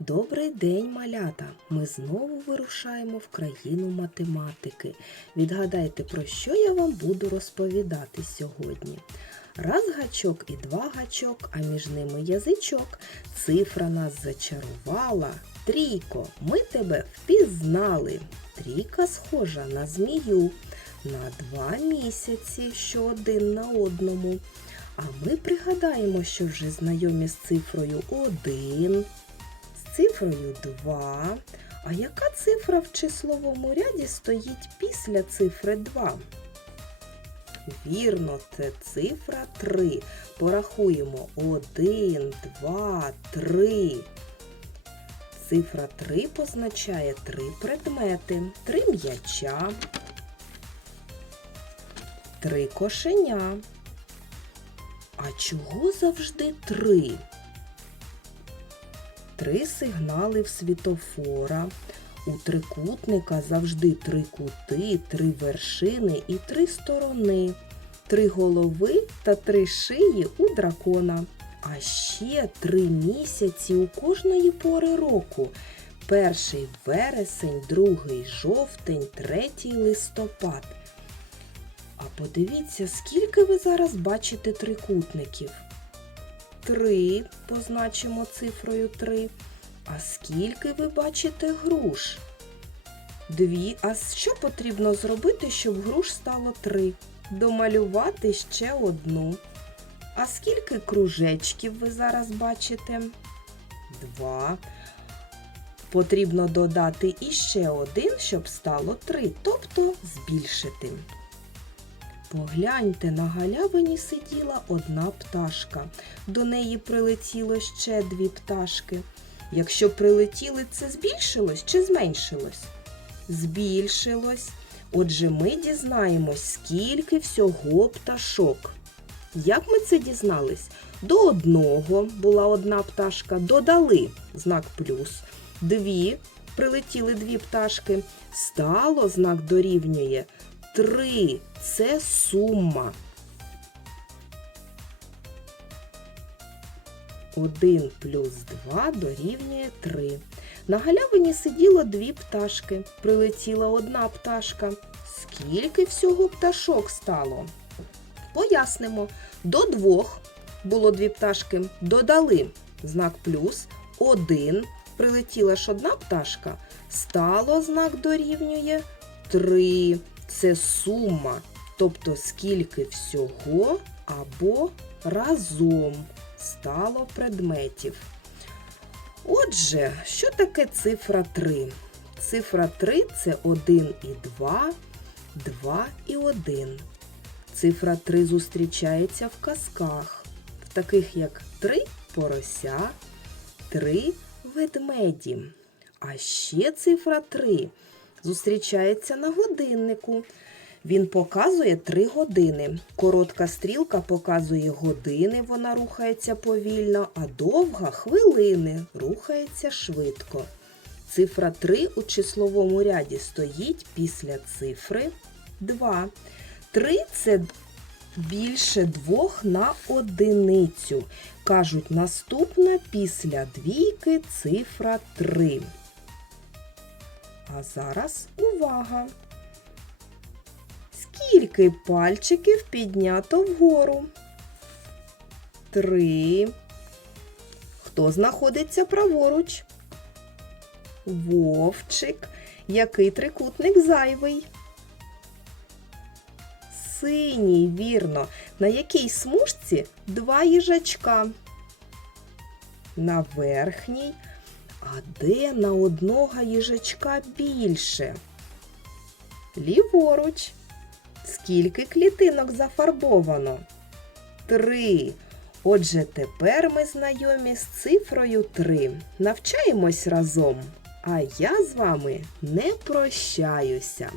Добрий день, малята! Ми знову вирушаємо в країну математики. Відгадайте, про що я вам буду розповідати сьогодні. Раз гачок і два гачок, а між ними язичок. Цифра нас зачарувала. Трійко, ми тебе впізнали. Трійка схожа на змію. На два місяці, що один на одному. А ми пригадаємо, що вже знайомі з цифрою 1, з цифрою 2. А яка цифра в числовому ряді стоїть після цифри 2? Вірно, це цифра 3. Порахуємо 1, 2, 3. Цифра 3 позначає три предмети, три м'яча, три кошеня. А чого завжди три? Три сигнали в світофора. У трикутника завжди три кути, три вершини і три сторони, три голови та три шиї у дракона. А ще три місяці у кожної пори року. Перший вересень, другий жовтень, третій листопад. А подивіться, скільки ви зараз бачите трикутників. Три позначимо цифрою 3. А скільки ви бачите груш? Дві. А що потрібно зробити, щоб груш стало три? Домалювати ще одну. А скільки кружечків ви зараз бачите? Два. Потрібно додати іще один, щоб стало три, тобто збільшити. Погляньте, на галявині сиділа одна пташка. До неї прилетіло ще дві пташки. Якщо прилетіли, це збільшилось чи зменшилось? Збільшилось. Отже, ми дізнаємось, скільки всього пташок. Як ми це дізнались? До одного була одна пташка, додали знак плюс. Дві прилетіли дві пташки. Стало знак дорівнює. Три це сума. Один плюс два дорівнює три. На галявині сиділо дві пташки. Прилетіла одна пташка. Скільки всього пташок стало? Пояснимо. До двох було дві пташки. Додали знак плюс. Один. Прилетіла ж одна пташка. Стало знак дорівнює три. Це сума. Тобто скільки всього або разом стало предметів. Отже, що таке цифра 3? Цифра 3 це 1 і 2, 2 і 1. Цифра 3 зустрічається в казках, в таких як три порося, три ведмеді. А ще цифра 3 зустрічається на годиннику. Він показує 3 години. Коротка стрілка показує години, вона рухається повільно, а довга хвилини рухається швидко. Цифра 3 у числовому ряді стоїть після цифри 2. 3 це більше двох на одиницю. Кажуть, наступна після двійки цифра 3. А зараз увага! Скільки пальчиків піднято вгору? Три. Хто знаходиться праворуч? Вовчик. Який трикутник зайвий? Синій, вірно. На якій смужці два їжачка? На верхній. А де на одного їжачка більше? Ліворуч. Скільки клітинок зафарбовано? Три. Отже, тепер ми знайомі з цифрою 3. Навчаємось разом. А я з вами не прощаюся.